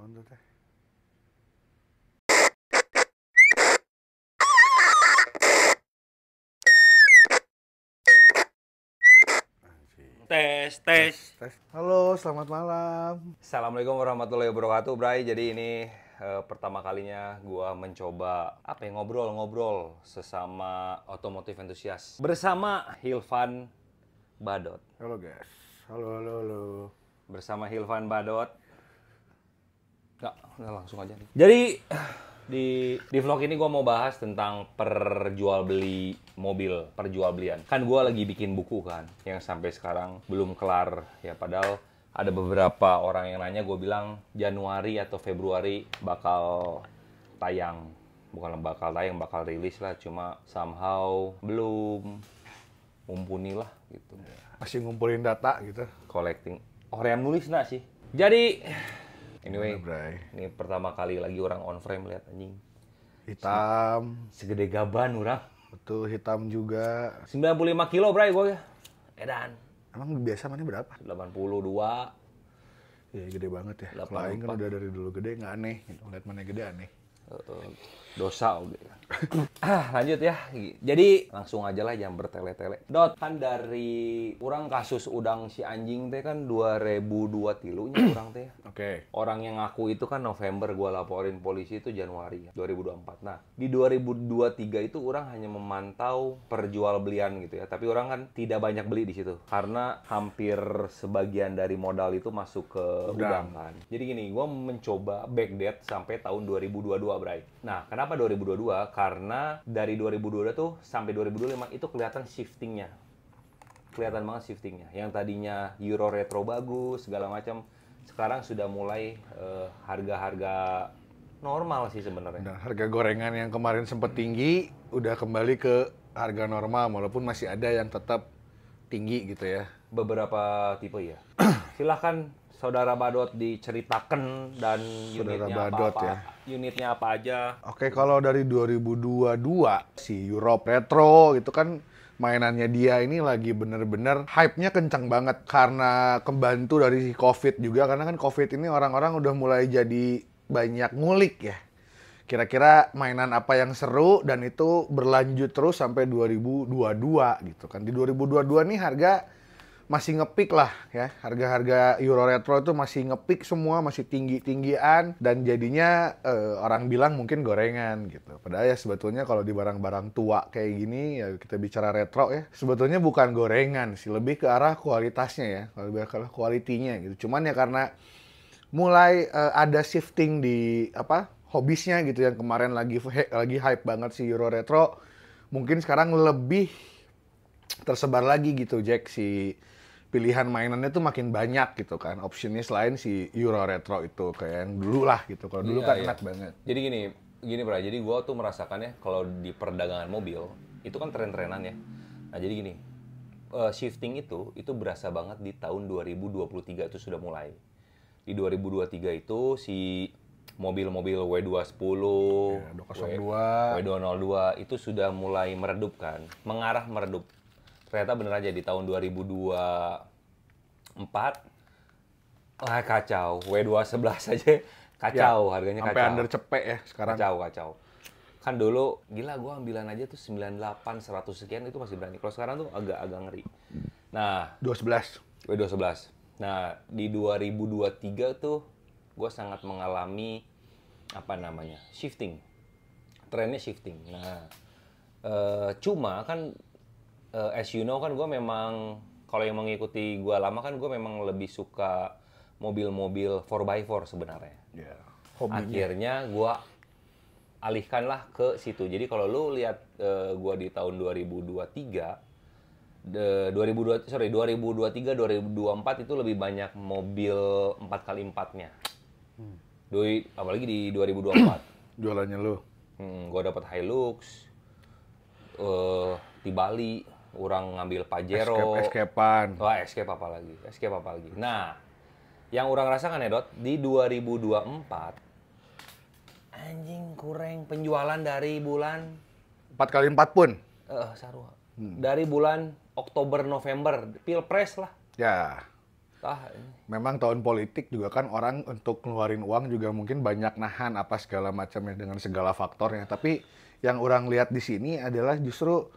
Naon tuh teh? Tes, tes. Tes. Halo, selamat malam. Assalamualaikum warahmatullahi wabarakatuh, Bray. Jadi ini pertama kalinya gua mencoba ngobrol-ngobrol sesama otomotif entusias bersama Hilvan Badot. Halo guys. Halo. Bersama Hilvan Badot. Nggak, udah langsung aja nih. Jadi di vlog ini gue mau bahas tentang perjualbelian. Kan gue lagi bikin buku kan, yang sampai sekarang belum kelar. Ya padahal ada beberapa orang yang nanya, gue bilang Januari atau Februari bakal tayang. Bukan bakal tayang, bakal rilis lah. Cuma somehow belum mumpuni lah gitu. Masih ngumpulin data gitu. Collecting. Orang yang nulis sih. Jadi anyway, Bray. ini pertama kali lagi orang on frame lihat anjing. Hitam. Segede gaban orang. Betul, hitam juga. 95 kilo, Bray, gue. Edan. Emang biasa mana berapa? 82. Ya gede banget ya. Kalau 84. aing kan udah dari dulu gede, nggak aneh. Gitu. Lihat mana gede aneh. Dosa oke. Lanjut ya. Jadi langsung aja lah, jangan bertele-tele. Dot, kan dari orang kasus udang si anjing teh kan 2002 tilunya orang teh. Oke. Orang yang ngaku itu kan November, gua laporin polisi itu Januari 2024. Nah, di 2023 itu orang hanya memantau perjualbelian gitu ya. Tapi orang kan tidak banyak beli di situ karena hampir sebagian dari modal itu masuk ke udang kan. Jadi gini, gua mencoba backdate sampai tahun 2022, Bray. Nah, kenapa 2022? Karena dari 2022 tuh sampai 2025 itu kelihatan shiftingnya. Kelihatan banget shiftingnya. Yang tadinya Euro retro bagus, segala macam. Sekarang sudah mulai harga-harga normal sih sebenarnya. Dan harga gorengan yang kemarin sempat tinggi, udah kembali ke harga normal. Walaupun masih ada yang tetap tinggi gitu ya. Beberapa tipe ya. Silahkan Saudara Badot diceritakan dan Saudara unitnya Badot apa-apa. ya. Unitnya apa aja. Oke, kalau dari 2022 si Europe Retro itu kan mainannya dia ini lagi bener-bener hype-nya kencang banget karena kebantu dari COVID juga, karena kan COVID ini orang-orang udah mulai jadi banyak ngulik ya. Kira-kira mainan apa yang seru dan itu berlanjut terus sampai 2022 gitu kan. Di 2022 nih harga masih ngepeak lah ya, harga-harga Euro Retro itu masih ngepeak semua, masih tinggi-tinggian dan jadinya orang bilang mungkin gorengan gitu. Padahal ya sebetulnya kalau di barang-barang tua kayak gini ya, kita bicara retro ya, sebetulnya bukan gorengan sih, lebih ke arah kualitasnya ya, lebih ke arah kualitinya gitu. Cuman ya karena mulai ada shifting di hobisnya gitu, yang kemarin lagi hype banget si Euro Retro, mungkin sekarang lebih tersebar lagi gitu Jack, si pilihan mainannya tuh makin banyak gitu kan, optionnya selain si Euro Retro itu kayak yang dulu lah gitu. Kalau dulu kan enak banget. Jadi gini Bro, jadi gua tuh merasakannya kalau di perdagangan mobil itu kan tren-trenan ya. Nah jadi gini, shifting itu berasa banget di tahun 2023 itu sudah mulai. Di 2023 itu si mobil-mobil W210, Ya, 202. W202 itu sudah mulai meredup kan, mengarah meredup. Ternyata bener aja di tahun 2024 lah kacau. W211 aja kacau, harganya Sampai kacau. under cepek ya sekarang. Kacau. Kan dulu gila gua ambilan aja tuh 98 100 sekian itu masih berani. Kalau sekarang tuh agak ngeri. Nah, 211. W211. Nah, di 2023 tuh gua sangat mengalami shifting. Trennya shifting. Nah, cuma kan as you know kan gue memang, kalau yang mengikuti gue lama kan gue memang lebih suka mobil-mobil 4x4 sebenarnya. Ya, Akhirnya gue alihkanlah ke situ. Jadi kalau lu lihat gue di tahun 2023, 2023 2024 itu lebih banyak mobil 4x4-nya. Apalagi di 2024. jualannya lu. Gue dapat Hilux, di Bali orang ngambil Pajero, Escape-an. wah Escape apa lagi. Nah, yang orang rasakan ya Dot, di 2024 anjing kurang penjualan dari bulan 4x4 pun. sarua. Dari bulan Oktober November, Pilpres lah. Ya. Memang tahun politik juga kan orang untuk ngeluarin uang juga mungkin banyak nahan apa segala macamnya dengan segala faktornya. Tapi yang orang lihat di sini adalah justru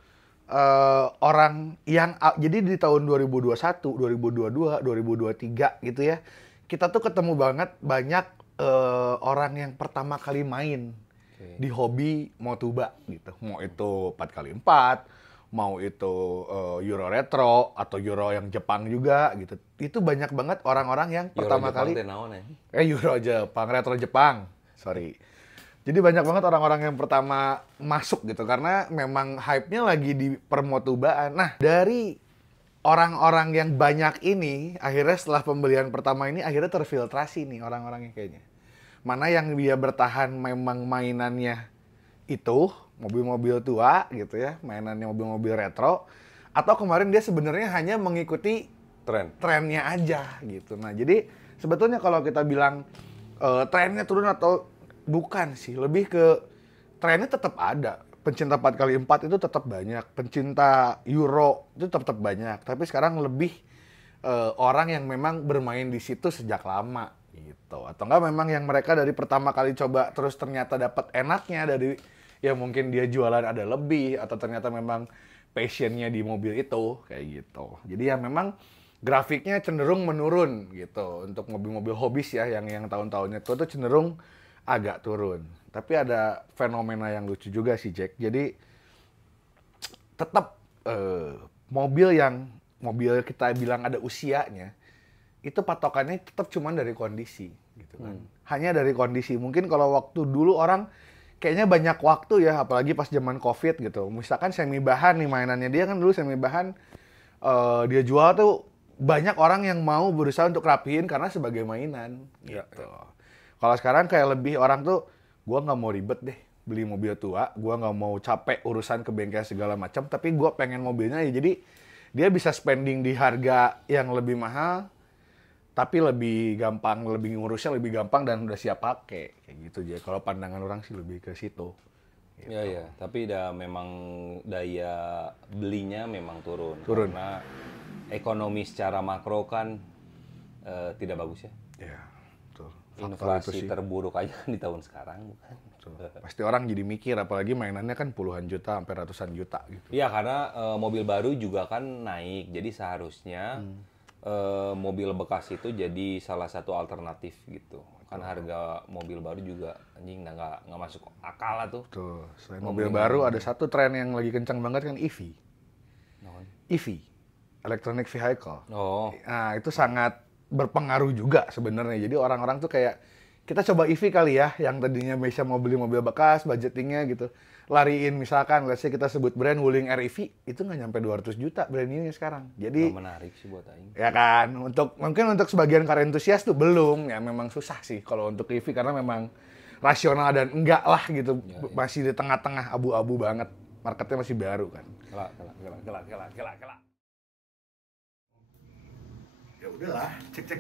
orang yang jadi di tahun 2021, 2022, 2023 gitu ya. Kita tuh ketemu banget banyak orang yang pertama kali main di hobi Motuba gitu. Mau itu 4x4, mau itu Euro Retro atau Euro yang Jepang juga gitu. Itu banyak banget orang-orang yang pertama kali Euro Jepang, Retro Jepang. Sorry. Jadi banyak banget orang-orang yang pertama masuk gitu karena memang hype-nya lagi di permotubaan. Nah, dari orang-orang yang banyak ini akhirnya setelah pembelian pertama ini akhirnya terfiltrasi nih orang-orangnya kayaknya. Mana yang dia bertahan memang mainannya itu mobil-mobil tua gitu ya, mainannya mobil-mobil retro, atau kemarin dia sebenarnya hanya mengikuti trennya aja gitu. Nah jadi sebetulnya kalau kita bilang trennya turun atau bukan sih, lebih ke trennya tetap ada. Pencinta 4x4 itu tetap banyak, pencinta Euro itu tetap banyak, tapi sekarang lebih orang yang memang bermain di situ sejak lama gitu. Atau enggak memang yang mereka dari pertama kali coba terus ternyata dapat enaknya dari ya mungkin dia jualan ada lebih atau ternyata memang passionnya di mobil itu kayak gitu. Jadi ya memang grafiknya cenderung menurun gitu untuk mobil-mobil hobis ya yang tahun-tahunnya itu tuh cenderung agak turun. Tapi ada fenomena yang lucu juga sih Jack. Jadi tetap mobil kita bilang ada usianya itu patokannya tetap cuma dari kondisi gitu kan. Hanya dari kondisi. Mungkin kalau waktu dulu orang kayaknya banyak waktu ya, apalagi pas zaman Covid gitu. Misalkan semi bahan nih mainannya dia kan dulu semi bahan dia jual tuh banyak orang yang mau berusaha untuk rapihin karena sebagai mainan gitu. Kalau sekarang kayak lebih orang tuh gua nggak mau ribet deh beli mobil tua, gua nggak mau capek urusan ke bengkel segala macam, tapi gua pengen mobilnya ya jadi dia bisa spending di harga yang lebih mahal tapi lebih gampang, lebih ngurusnya lebih gampang dan udah siap pakai kayak gitu aja. Kalau pandangan orang sih lebih ke situ. Iya gitu. Ya, tapi memang daya belinya memang turun. Karena ekonomi secara makro kan tidak bagus ya. Iya, betul. Inflasi terburuk aja di tahun sekarang bukan. Pasti orang jadi mikir, apalagi mainannya kan puluhan juta sampai ratusan juta gitu. Iya, karena mobil baru juga kan naik, jadi seharusnya mobil bekas itu jadi salah satu alternatif gitu. Kan harga mobil baru juga anjing nggak masuk akal lah tuh. Tuh, selain mobil baru ada satu tren yang lagi kencang banget kan EV. EV, Electronic Vehicle. Nah, itu sangat berpengaruh juga sebenarnya. Jadi orang-orang tuh kayak kita coba EV kali ya, yang tadinya bisa mau beli mobil bekas, budgetingnya gitu. Lariin misalkan, let's say kita sebut brand Wuling REV, itu nggak nyampe 200 juta brand ini sekarang. Jadi menarik sih buat aing. Ya kan, mungkin untuk sebagian car enthusiast tuh belum, ya memang susah sih kalau untuk EV karena memang rasional dan enggak lah gitu. Masih di tengah-tengah abu-abu banget. Marketnya masih baru kan. Kelak. Ya udahlah, cek.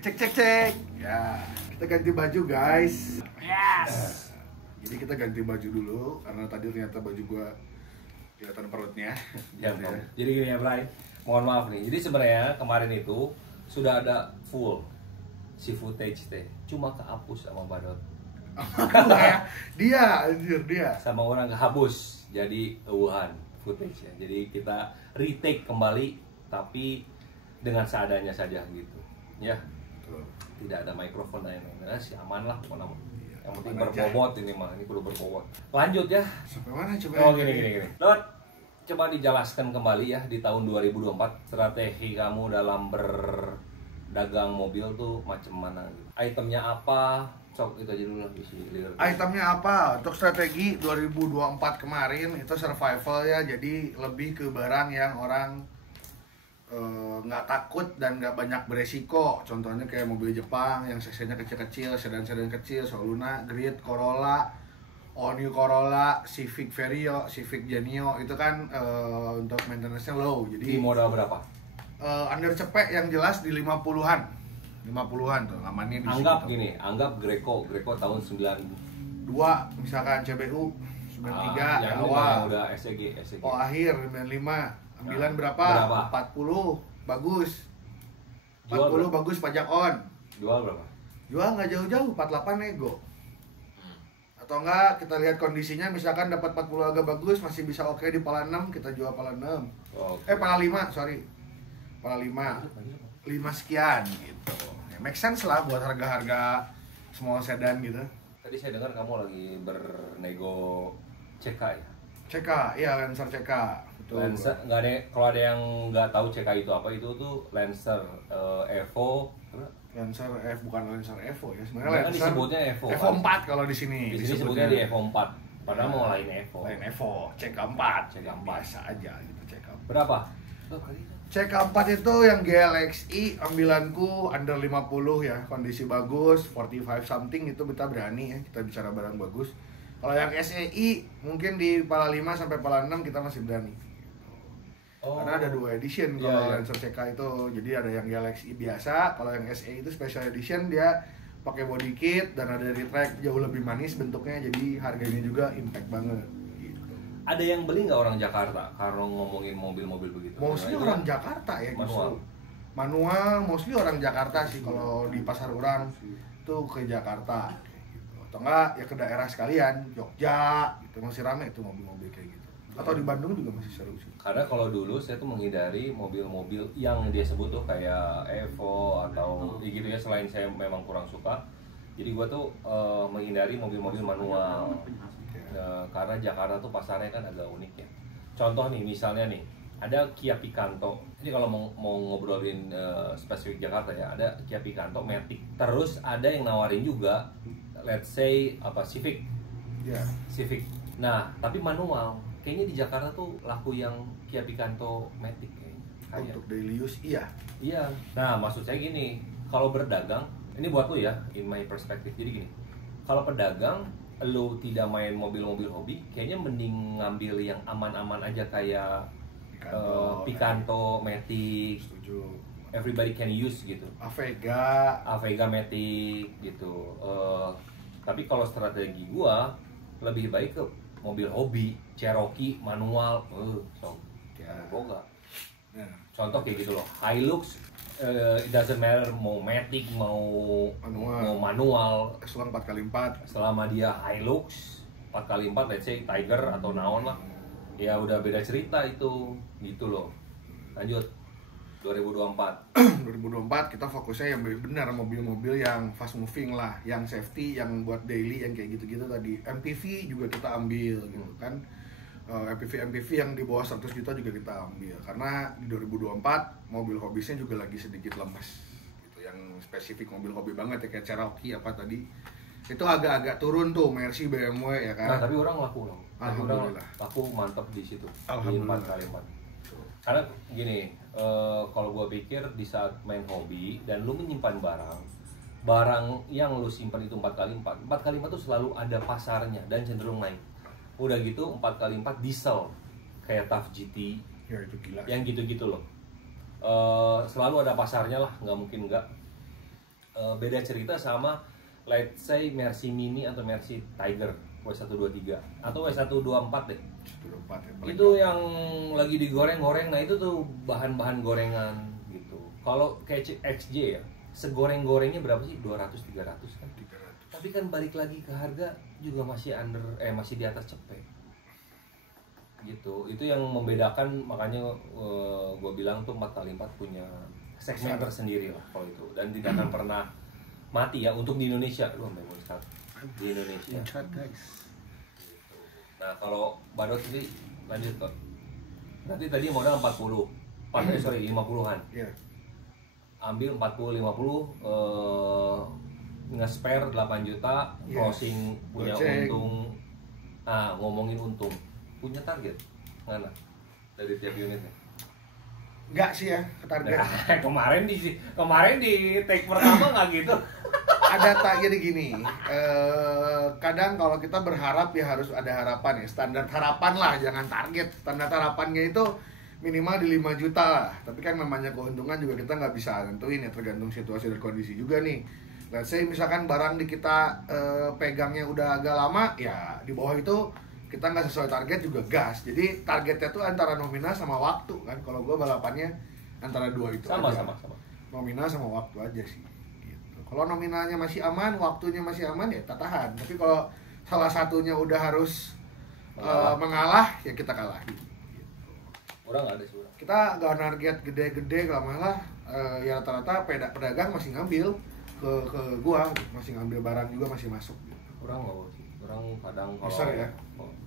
Ya, kita ganti baju guys. Yes. Jadi kita ganti baju dulu karena tadi ternyata baju gua kelihatan perutnya. Ya. Jadi gini ya, Bray. Mohon maaf nih. Jadi sebenarnya kemarin itu sudah ada full si footage teh. Cuma kehapus sama Badot. Dia. Sama orang kehapus. Jadi eueuhan footage-nya. Jadi kita retake kembali tapi dengan seadanya saja gitu. Ya. Betul. Tidak ada mikrofon dan lain-lain. Si aman lah pokoknya. Yang penting berbobot ini mah, ini perlu berbobot. Lanjut ya. Sampai mana coba? Oh gini. Dot, coba dijelaskan kembali ya di tahun 2024 strategi kamu dalam berdagang mobil tuh macam mana? Itemnya apa? Sok itu aja dulu lah isi leader. Itemnya apa? Untuk strategi 2024 kemarin itu survival ya, jadi lebih ke barang yang orang nggak takut dan nggak banyak beresiko. Contohnya kayak mobil Jepang yang cc-nya kecil-kecil, sedan-sedan kecil, Soluna, Grid, Corolla, All New Corolla, Civic Vario, Civic Genio itu kan untuk maintenance-nya low. Jadi di modal berapa? Under cepek yang jelas di 50-an. 50-an tuh amannya di Anggap situ. Gini, anggap Greco tahun 92 misalkan CBU 93 yang awal. Udah SEG. Oh akhir 95. Ambilan berapa? 40. Bagus. Jual 40 berapa? bagus pajak on. Jual berapa? Jual nggak jauh-jauh, 48 nego. Atau enggak kita lihat kondisinya, misalkan dapat 40 agak bagus, masih bisa oke di pala 6, kita jual pala 6. Pala 5, sorry. Pala 5. 5 sekian gitu. Ya, make sense lah buat harga-harga small sedan gitu. Tadi saya dengar kamu lagi bernego CK ya? CK, iya Lancer CK. Betul. Lancer, nggak ada, kalau ada yang nggak tahu CK itu apa, itu tuh Lancer Evo. Lancer F, bukan Lancer Evo ya. Sebenarnya Kan Lancer disebutnya Evo. Evo 4 kalau di sini. Di sini sebutnya di Evo 4. Padahal mau lain Evo. Lain Evo, CK4. CK4. Biasa aja gitu CK4. Berapa? CK4 itu yang GLXI ambilanku under 50 ya, kondisi bagus, 45 something itu kita berani ya, kita bicara barang bagus. Kalau yang SEI mungkin di pala 5 sampai pala 6 kita masih berani. Karena ada 2 edition kalau Lancer CK itu. Jadi ada yang Galaxy biasa, kalau yang SE itu special edition dia pakai body kit dan ada retract jauh lebih manis bentuknya, jadi harganya juga impact banget gitu. Ada yang beli nggak orang Jakarta kalau ngomongin mobil-mobil begitu? Mostly orang Jakarta ya, manual. Manual, mostly orang Jakarta sih kalau di pasar orang tuh ke Jakarta gitu. Atau enggak ya ke daerah sekalian, Jogja gitu, masih rame itu mobil-mobil kayak gitu. Atau di Bandung juga masih seru sih. Karena kalau dulu saya tuh menghindari mobil-mobil yang dia sebut tuh kayak Evo atau gitu ya, selain saya memang kurang suka. Jadi gua tuh menghindari mobil-mobil manual. Karena Jakarta tuh pasarnya kan agak unik ya. Contoh nih, misalnya nih, ada Kia Picanto. Jadi kalau mau ngobrolin spesifik Jakarta ya, ada Kia Picanto Matic. Terus ada yang nawarin juga, let's say apa Civic. Ya. Civic. Nah, tapi manual. Kayaknya di Jakarta tuh laku yang Kia Picanto Matic kayaknya. Untuk daily use iya. Iya. Nah, maksud saya gini, kalau berdagang, ini buat lu ya, in my perspective. Jadi gini, kalau pedagang, lu tidak main mobil-mobil hobi, kayaknya mending ngambil yang aman-aman aja kayak Picanto, Matic. Setuju. Everybody can use gitu. Avega Matic gitu. Tapi kalau strategi gua lebih baik ke mobil hobi, Cherokee manual, boga. Ya. Contoh kayak gitu loh, Hilux, it doesn't matter mau Matic mau manual, Selang 4x4. selama dia Hilux 4x4, let's say Tiger atau naon lah, ya udah beda cerita itu, gitu loh. Lanjut, 2024. 2024 kita fokusnya yang benar mobil-mobil yang fast moving lah, yang safety, yang buat daily, yang kayak gitu-gitu tadi. MPV juga kita ambil gitu kan. MPV yang di bawah 100 juta juga kita ambil karena di 2024 mobil hobisnya juga lagi sedikit lemas gitu. Yang spesifik mobil hobi banget ya kayak Cherokee apa tadi. Itu agak-agak turun tuh, Mercy, BMW ya kan. Nah, tapi orang laku loh. Alhamdulillah. Laku mantap di situ. Alhamdulillah. Di 4x4. Karena gini, kalau gue pikir di saat main hobi dan lu menyimpan barang yang lu simpan itu 4x4 tuh selalu ada pasarnya dan cenderung naik. Udah gitu 4x4 diesel kayak TAF GT, Ya itu gila. yang gitu-gitu loh. Selalu ada pasarnya lah, nggak mungkin nggak. Beda cerita sama let's say Mercy Mini atau Mercy Tiger W123 atau W124 deh. 124 ya, Itu yang lagi digoreng-goreng, nah itu tuh bahan-bahan gorengan gitu. Kalau kayak XJ ya, segoreng-gorengnya berapa sih? 200-300 kan? 300. Tapi kan balik lagi ke harga juga masih masih di atas cepet. Gitu. Itu yang membedakan, makanya gue bilang tuh 4x4 punya segmen tersendiri lah kalau itu, dan tidak akan pernah mati ya untuk di Indonesia. Lu sampai mau start di Indonesia. Guys. Nah, kalau Badot ini lanjut kok. Berarti tadi modal 50-an. Iya. Ambil 40-50, nge-spare 8 juta, Yes. closing punya Goceng. untung. Nah, ngomongin untung, punya target mana dari tiap unitnya? Enggak sih ya, target. Nah, kemarin di take pertama nggak gitu. Ada tak jadi gini, kadang kalau kita berharap ya harus ada harapan ya, standar harapan lah, jangan target. Standar harapannya itu minimal di 5 juta lah, tapi kan namanya keuntungan juga kita nggak bisa nentuin ya, tergantung situasi dan kondisi juga nih. Let's say misalkan barang di kita pegangnya udah agak lama, ya di bawah itu kita nggak sesuai target juga gas. Jadi targetnya tuh antara nominal sama waktu kan, kalau gue balapannya antara dua itu Sama. aja. Nominal sama waktu aja sih. Gitu. Kalau nominalnya masih aman, waktunya masih aman ya kita tahan. Tapi kalau salah satunya udah harus mengalah ya kita kalah. Gitu. Orang ada sih. Kita gak target gede-gede, gak malah ya rata-rata pedagang masih ngambil ke gua, masih ngambil barang juga masih masuk. Gitu. Orang nggak sih. Orang kadang Besar ya?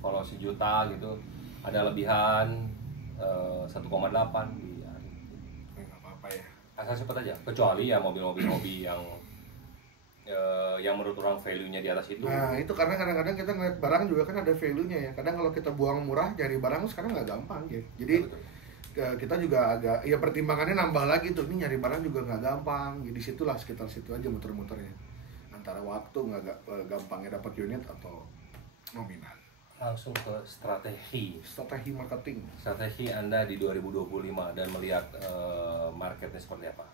kalau sejuta gitu ada lebihan 1,8 di hari. Nggak apa-apa ya. Asal cepat aja. Kecuali ya mobil-mobil hobi yang menurut orang value-nya di atas itu. Nah itu karena kadang-kadang kita ngeliat barang juga kan ada value-nya ya. Kadang kalau kita buang murah cari barang sekarang nggak gampang gitu. Jadi kita juga agak ya pertimbangannya nambah lagi tuh, ini nyari barang juga nggak gampang. Jadi situlah sekitar situ aja muter-muternya antara waktu nggak gampangnya dapat unit atau nominal. Langsung ke strategi Marketing. Strategi Anda di 2025 dan melihat marketnya seperti apa?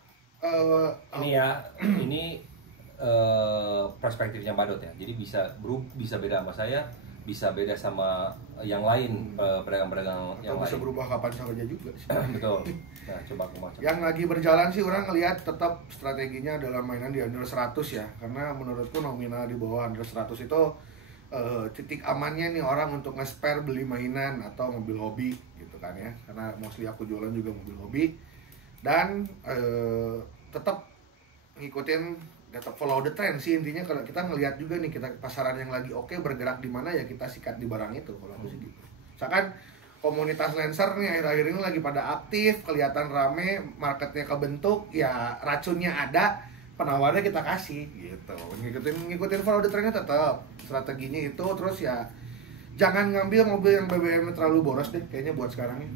Ini ya, ini perspektifnya Badot ya. Jadi bisa beda sama saya, bisa beda sama yang lain, pedagang-pedagang yang Atau bisa lain. berubah kapan saja juga sih. Betul. Nah, coba aku macam. Yang lagi berjalan sih orang ngelihat tetap strateginya adalah mainan di under 100 ya. Karena menurutku nominal di bawah under 100 itu titik amannya nih orang untuk nge-spare beli mainan atau mobil hobi gitu kan ya. Karena mostly aku jualan juga mobil hobi. Dan tetap tetap follow the trend sih intinya. Kalau kita ngelihat juga nih kita pasaran yang lagi oke bergerak di mana ya kita sikat di barang itu kalau aku sih gitu. Misalkan komunitas Lancer nih akhir-akhir ini lagi pada aktif, kelihatan rame, marketnya kebentuk, ya racunnya ada, penawarnya kita kasih gitu. Ngikutin follow the trendnya tetap strateginya itu. Terus ya jangan ngambil mobil yang BBM terlalu boros deh kayaknya buat sekarang ya.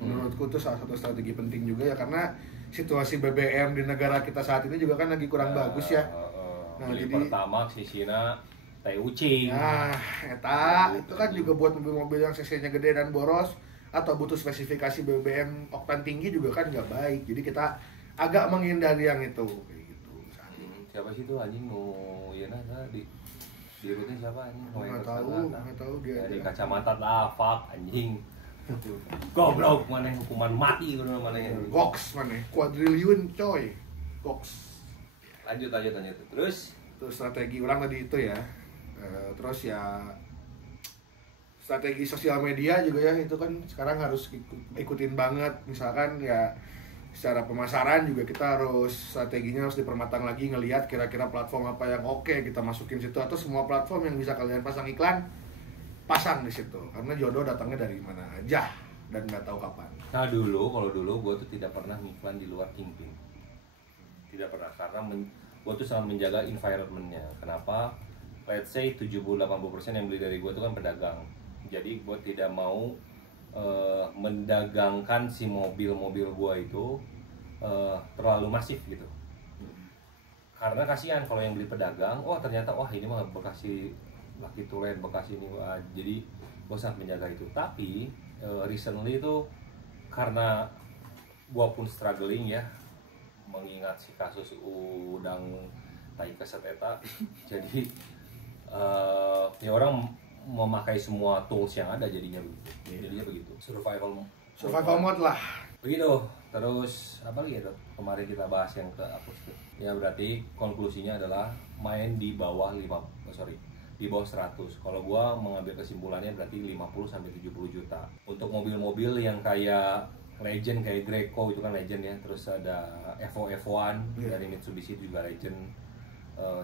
Menurutku itu salah satu strategi penting juga ya, karena situasi BBM di negara kita saat ini juga kan lagi kurang bagus ya. Nah, jadi pertama sisina teh ucing. Nah, itu kan juga buat mobil-mobil yang cc-nya gede dan boros atau butuh spesifikasi BBM oktan tinggi juga kan nggak baik. Jadi kita agak menghindari yang itu kayak gitu. Siapa sih itu anjing ya di rute siapa anjing? Nggak tahu dia. Dari kacamata lafak anjing. Goblok mana hukuman mati gitu namanya. Goks mana? Quadrillion coy. Goks. Lanjut. Terus strategi orang tadi itu ya. Terus ya strategi sosial media juga ya, itu kan sekarang harus ikutin banget. Misalkan ya secara pemasaran juga kita harus strateginya harus dipermatang lagi, ngelihat kira-kira platform apa yang oke kita masukin situ, atau semua platform yang bisa kalian pasang iklan pasang di situ, karena jodoh datangnya dari mana aja dan nggak tahu kapan. Nah kalau dulu gue tuh tidak pernah ngiklan di luar Kingpin, tidak pernah, karena gue tuh sangat menjaga environmentnya. Kenapa? Let's say 70-80% yang beli dari gue tuh kan pedagang, jadi gue tidak mau mendagangkan si mobil-mobil gue itu terlalu masif gitu. Karena kasihan kalau yang beli pedagang, ternyata ini mah Bekasi Lucky Tulen, Bekasi ini, jadi gue sangat menjaga itu. Tapi recently itu karena gue pun struggling ya, mengingat si kasus udang tai keset eta, jadi ya orang memakai semua tools yang ada jadinya begitu. Survival mode lah. Begitu. Terus apa lagi ya dok? Kemarin kita bahas yang ke apa sih? Ya berarti konklusinya adalah main di bawah 100. Kalau gua mengambil kesimpulannya berarti 50 sampai 70 juta. Untuk mobil-mobil yang kayak legend kayak Greco itu kan legend ya. Terus ada Evo F1 dari Mitsubishi juga legend.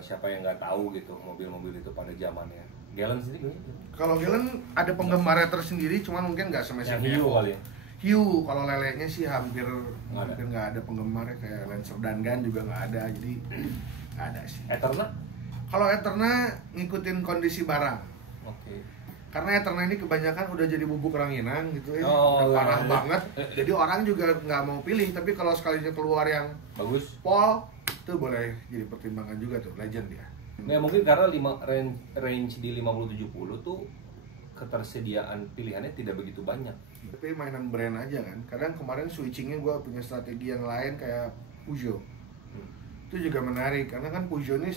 Siapa yang nggak tahu gitu mobil-mobil itu pada zamannya. Galen sendiri? Kalau Galen ada penggemarnya tersendiri, cuman mungkin nggak semacam Hiu kali ya. Hiu, kalau lelenya sih hampir nggak ada penggemarnya, kayak Lancer dan Gun juga nggak ada, jadi nggak ada sih. Eterna? Kalau Eterna ngikutin kondisi barang. Oke. Karena Eterna ini kebanyakan udah jadi bubuk ranginan gitu ya, udah parah banget. Jadi orang juga nggak mau pilih, tapi kalau sekalinya keluar yang bagus, Pol, itu boleh jadi pertimbangan juga tuh, legend ya. Nah mungkin karena range di 50-70 tuh ketersediaan pilihannya tidak begitu banyak. Tapi mainan brand aja kan. Kadang kemarin switchingnya gue punya strategi yang lain kayak Peugeot. Itu juga menarik karena kan Peugeot ini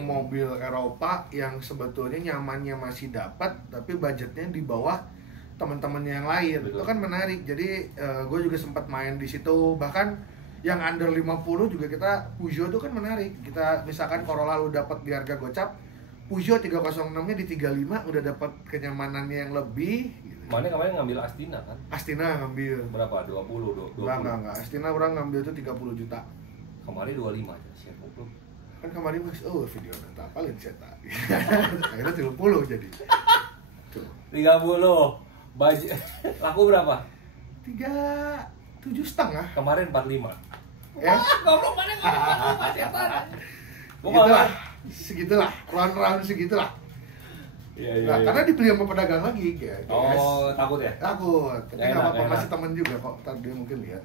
mobil Eropa yang sebetulnya nyamannya masih dapat, tapi budgetnya di bawah teman-temannya yang lain. Betul. Itu kan menarik. Jadi gue juga sempat main di situ. Bahkan Yang under 50 juga kita Peugeot tuh kan menarik. Kita misalkan Corolla lu dapat di harga gocap, Peugeot 306-nya di 35 udah dapat kenyamanannya yang lebih gitu. Mana kemarin ngambil Astina kan? Astina ngambil Berapa? 20. enggak. Astina orang ngambil tuh 30 juta. Kemarin 25 aja, siapa belum? Kan kemarin mas, video nanti apalin cetak. Akhirnya 30 jadi. Tuh. 30. Baju laku berapa? 37,5. Kemarin 45. Ya. Goblok mana enggak? Segitulah, segitulah, round segitulah. Iya. Nah, karena dibeli sama pedagang lagi, guys. Oh, takut ya? Takut, tapi Enak, nggak apa-apa, enak. masih temen juga kok. Ntar dia mungkin lihat.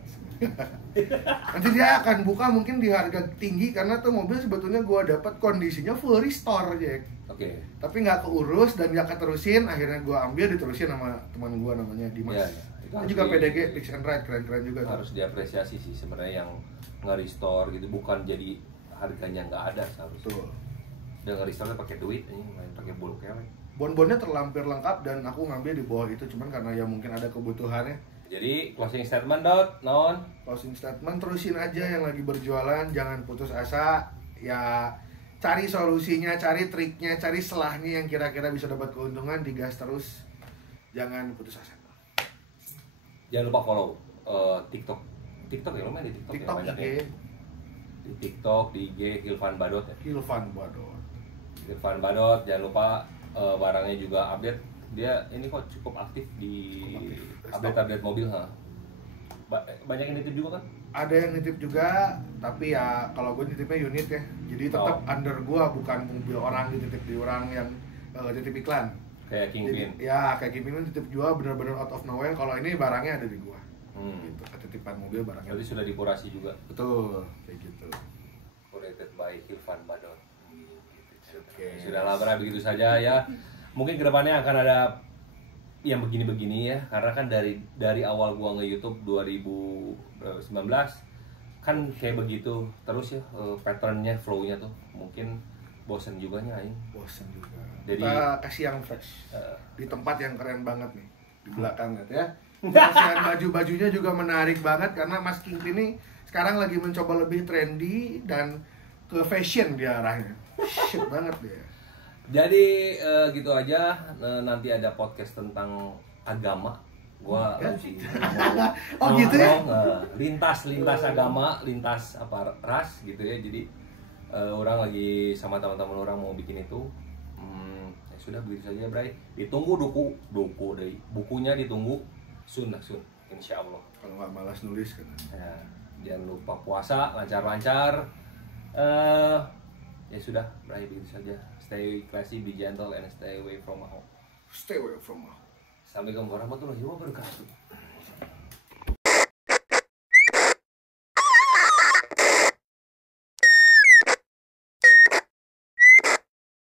Nanti dia akan buka mungkin di harga tinggi karena tuh mobil sebetulnya gua dapat kondisinya full restore, Jack. Oke. Tapi nggak keurus dan nggak keterusin, akhirnya gua ambil diterusin sama teman gua namanya Dimas. Iya, iya. Itu Dia harus juga di- PDG, Fix and Ride, keren-keren juga tuh. Harus diapresiasi sih sebenarnya yang nge-restore gitu, bukan jadi harganya nggak ada seharusnya. Betul. Dia nge-restore pakai duit, ini main pakai bulu kelek. Bon-bonnya terlampir lengkap dan aku ngambil di bawah itu cuman karena ya mungkin ada kebutuhannya. Jadi closing statement dot non. Closing statement, terusin aja yang lagi berjualan, jangan putus asa. Ya cari solusinya, cari triknya, cari selahnya yang kira-kira bisa dapat keuntungan, digas terus. Jangan putus asa. Jangan lupa follow TikTok. TikTok ya, lo main di TikTok, TikTok, ya banyak IG, ya. Di TikTok, di IG Hilvan Badot ya. Hilvan Badot. Hilvan Badot, jangan lupa barangnya juga update. Dia ini kok cukup aktif di Cukup aktif. update mobil, ha. Banyak yang nitip juga kan? Ada yang nitip juga, tapi ya kalau gue nitipnya unit ya. Jadi tetap under gua, bukan mobil orang dititip di orang yang titip iklan. Kayak Kingpin. Jadi, ya kayak Kingpin titip jual bener-bener out of nowhere. Kalau ini barangnya ada di gua. Gitu, ketitipan mobil barangnya. Berarti sudah dikurasi juga. Betul, kayak gitu. Curated by Hilvan Badot. Oke. Sudahlah, Bra, begitu saja ya. Mungkin kedepannya akan ada yang begini-begini ya, karena kan dari awal gua nge-YouTube 2019 kan kayak begitu terus ya, patternnya, flow-nya tuh mungkin bosen juga nih aing. Bosen juga. Jadi- Kita kasih yang fresh Eh, di tempat yang keren banget nih di belakang gitu ya. Kasihan baju-bajunya juga menarik banget karena Mas Kingpin ini sekarang lagi mencoba lebih trendy dan ke fashion dia arahnya. Shit banget dia. Jadi gitu aja. Nanti ada podcast tentang agama. Gua Ya. lagi Oh, gitu ya? lintas agama, lintas apa ras gitu ya. Jadi orang lagi sama teman-teman orang mau bikin itu. Ya sudah begitu saja, Bray. Ditunggu duku deh. Bukunya ditunggu sun, insya Allah. Kalau nggak malas nulis kan. Ya, jangan lupa puasa lancar-lancar. Ya sudah, Bray, begitu saja. Stay classy, be gentle, and stay away from home. Stay away from me. Assalamualaikum warahmatullahi wabarakatuh.